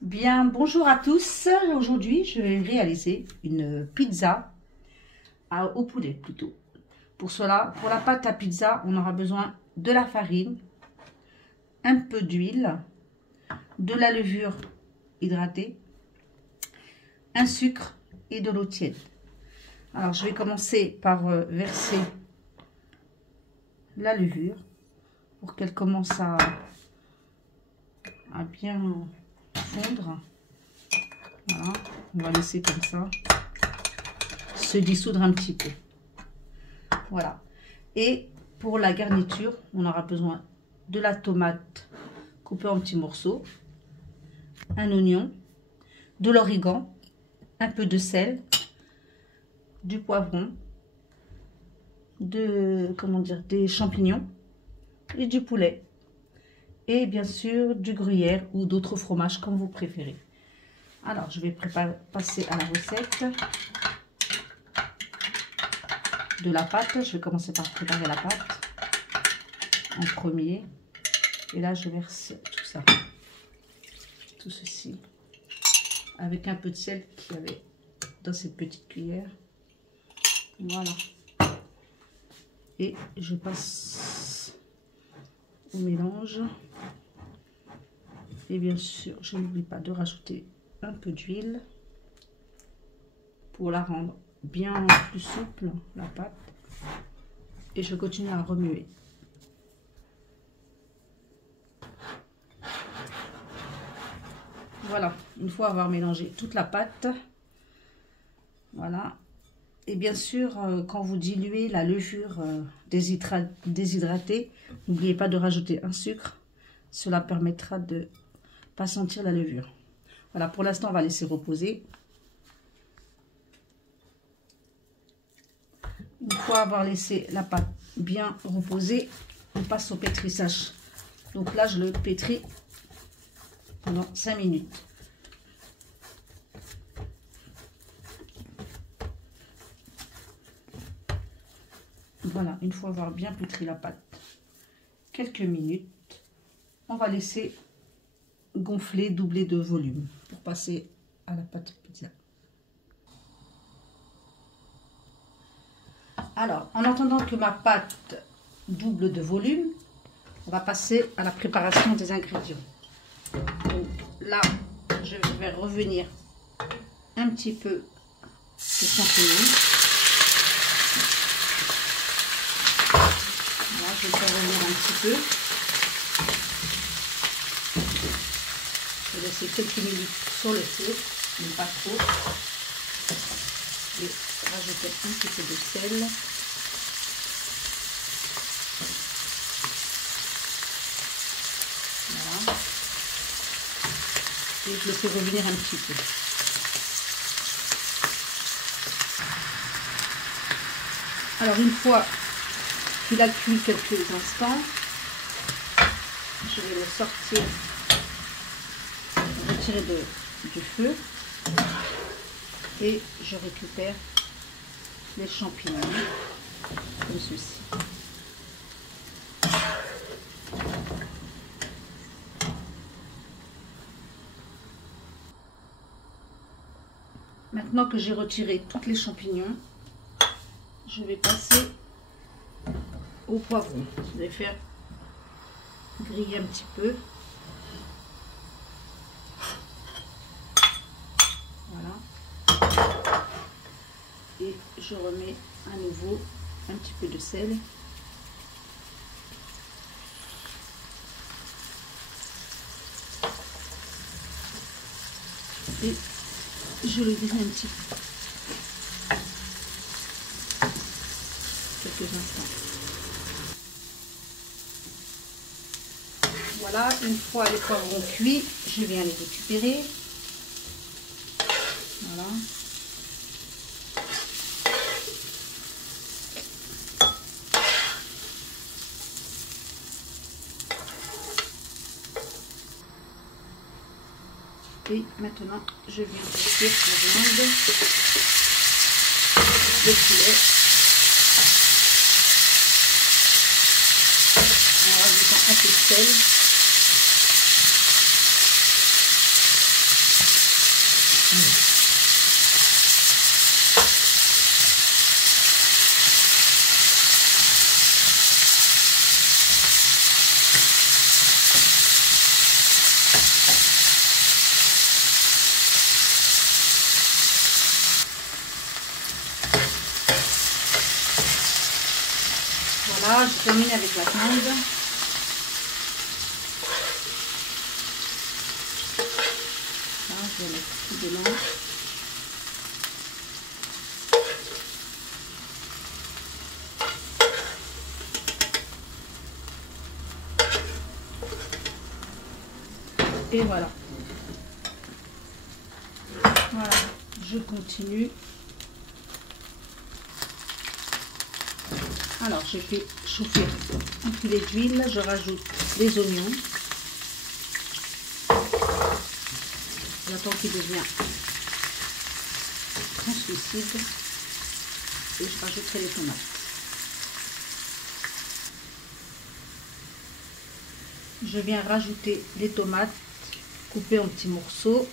Bien, bonjour à tous. Aujourd'hui, je vais réaliser une pizza au poulet plutôt. Pour cela, pour la pâte à pizza, on aura besoin de la farine, un peu d'huile, de la levure hydratée, un sucre et de l'eau tiède. Alors, je vais commencer par verser la levure pour qu'elle commence à bien fondre. Voilà, on va laisser comme ça se dissoudre un petit peu. Voilà. Et pour la garniture, on aura besoin de la tomate coupée en petits morceaux, un oignon, de l'origan, un peu de sel, du poivron, des champignons et du poulet. Et bien sûr du gruyère ou d'autres fromages comme vous préférez. Alors, je vais passer à la recette de la pâte. Je vais commencer par préparer la pâte en premier. Et là, je verse tout ça, tout ceci, avec un peu de sel qu'il y avait dans cette petite cuillère. Voilà. Et je passe au mélange. Et bien sûr, je n'oublie pas de rajouter un peu d'huile pour la rendre bien plus souple, la pâte. Et je continue à remuer. Voilà, une fois avoir mélangé toute la pâte, voilà. Et bien sûr, quand vous diluez la levure déshydratée, n'oubliez pas de rajouter un sucre. Cela permettra de ne pas sentir la levure. Voilà, pour l'instant, on va laisser reposer. Une fois avoir laissé la pâte bien reposer, on passe au pétrissage. Donc là, je le pétris pendant 5 minutes. Voilà, une fois avoir bien pétri la pâte, quelques minutes, on va laisser gonfler, doubler de volume pour passer à la pâte pizza. Alors, en attendant que ma pâte double de volume, on va passer à la préparation des ingrédients. Donc là, je vais revenir un petit peu de champignons. Voilà, je vais faire revenir un petit peu. Je vais laisser quelques minutes sur le feu, mais pas trop. Je vais rajouter un petit peu de sel. Voilà. Et je le fais revenir un petit peu. Alors une fois qu'il a cuit quelques instants, je vais le sortir, retirer du feu et je récupère les champignons comme ceci. Maintenant que j'ai retiré tous les champignons, je vais passer au poivron. Je vais faire griller un petit peu. Voilà. Et je remets à nouveau un petit peu de sel. Et je le grille un petit peu. Quelques instants. Voilà, une fois les poivrons cuits, je viens les récupérer. Voilà. Et maintenant, je viens cuire la viande, le poulet. En rajoutant un peu de sel. Voilà, je termine avec la viande. Là, je vais mettre tout dedans. Et voilà. Voilà, je continue. Alors, j'ai fait chauffer un filet d'huile. Je rajoute les oignons. J'attends qu'il devient translucide. Et je rajouterai les tomates. Je viens rajouter les tomates coupées en petits morceaux.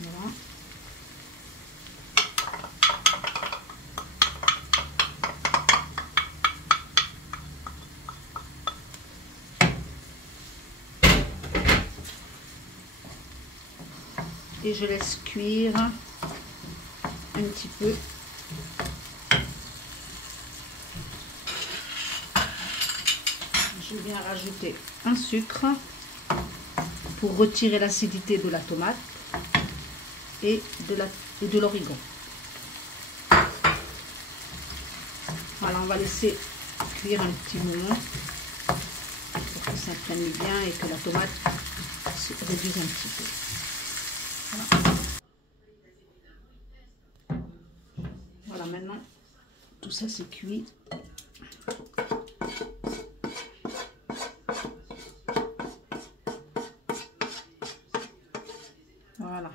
Voilà. Et je laisse cuire un petit peu. Je viens rajouter un sucre pour retirer l'acidité de la tomate et de l'origan. Voilà, on va laisser cuire un petit moment pour que ça prenne bien et que la tomate se réduise un petit peu. Voilà. Voilà, maintenant tout ça c'est cuit. Voilà.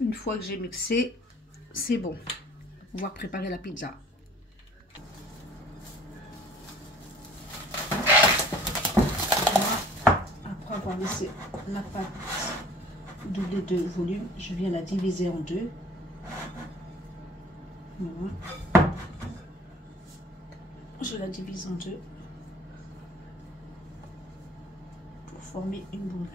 Une fois que j'ai mixé, c'est bon. On va pouvoir préparer la pizza. Voilà. Après avoir laissé la pâte doubler de volume, je viens la diviser en deux. Voilà. Je la divise en deux pour former une boule.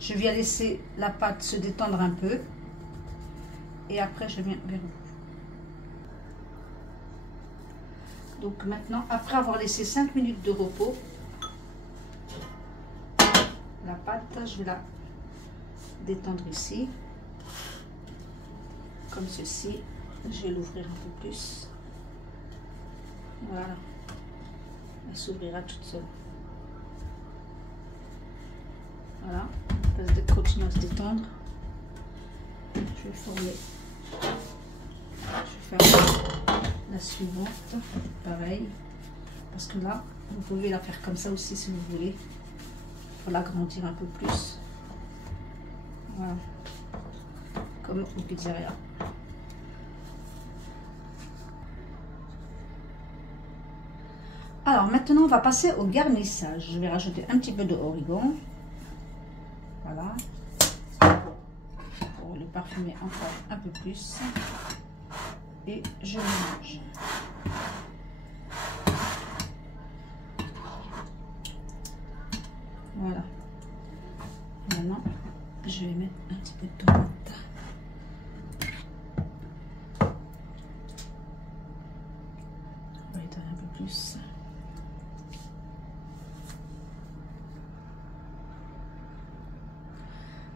Je viens laisser la pâte se détendre un peu et après je viens vers vous. Donc maintenant, après avoir laissé 5 minutes de repos, la pâte, je vais la détendre ici, comme ceci. Je vais l'ouvrir un peu plus. Voilà, elle s'ouvrira toute seule. Voilà, elle continue à se détendre. Je vais former. Je vais faire la suivante, pareil, parce que là, vous pouvez la faire comme ça aussi si vous voulez, pour l'agrandir un peu plus. Voilà, comme au pizzeria. Alors maintenant, on va passer au garnissage. Je vais rajouter un petit peu d'origan. Voilà. Pour le parfumer encore un peu plus. Et je mélange. Voilà. Maintenant, je vais mettre un petit peu de tomate. On va étaler un peu plus.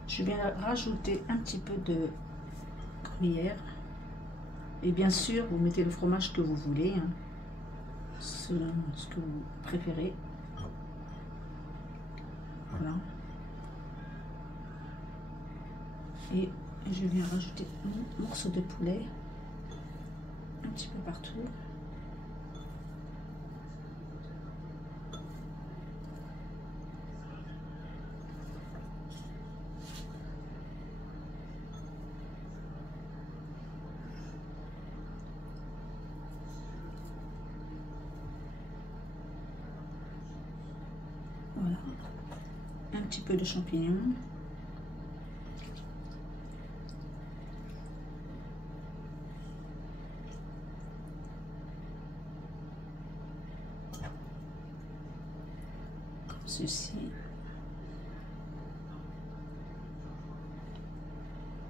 Je vais rajouter un petit peu de gruyère. Et bien sûr, vous mettez le fromage que vous voulez, hein, selon ce que vous préférez. Voilà. Et je viens rajouter un morceau de poulet, un petit peu partout. Voilà, un petit peu de champignons. ceci.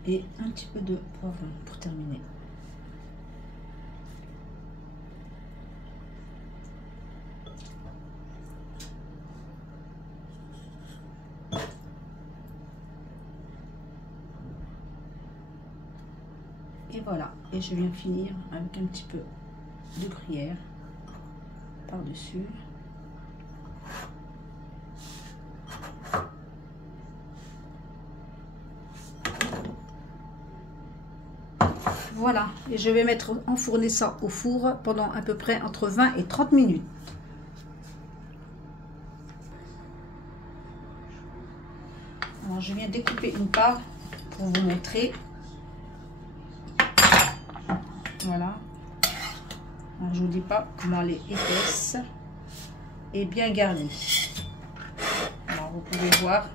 Et un petit peu de poivron pour terminer. Et voilà, et je viens finir avec un petit peu de gruyère par-dessus. Voilà, et je vais enfourner ça au four pendant à peu près entre 20 et 30 minutes. Alors je viens découper une part pour vous montrer. Voilà. Alors, je vous dis pas comment elle est épaisse et bien garnie. Alors vous pouvez voir,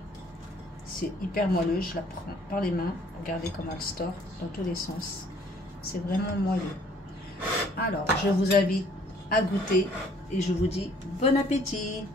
c'est hyper moelleux. Je la prends par les mains. Regardez comment elle store dans tous les sens. C'est vraiment moelleux. Alors je vous invite à goûter et je vous dis bon appétit.